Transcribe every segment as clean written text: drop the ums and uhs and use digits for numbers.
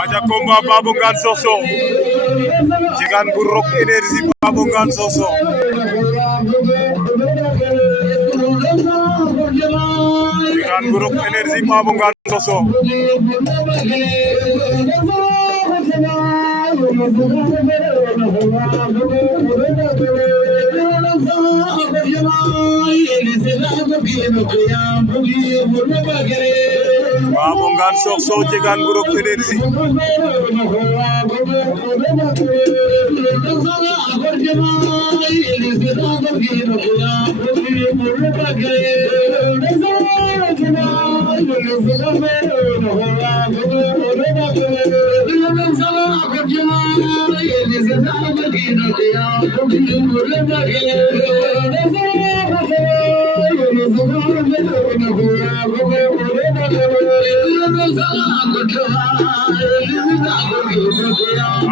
aja combat Babou Ngane Sokh Diegane bu Rock Énergie Babou Ngane Sokh Diegane bu Rock Énergie Babou Ngane Sokh Babou Ngane Sokh Diegane bu Rock Énergie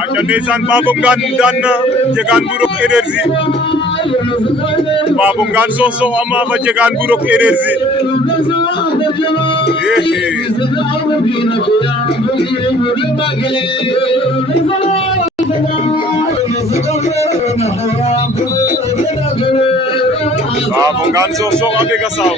aja ndeysaan Babou Ngane daan na Diegane bu Rock Énergie Babou Ngane Sokh ama fa Diegane bu Rock Énergie Babou Ngane Sokh a mbega saaw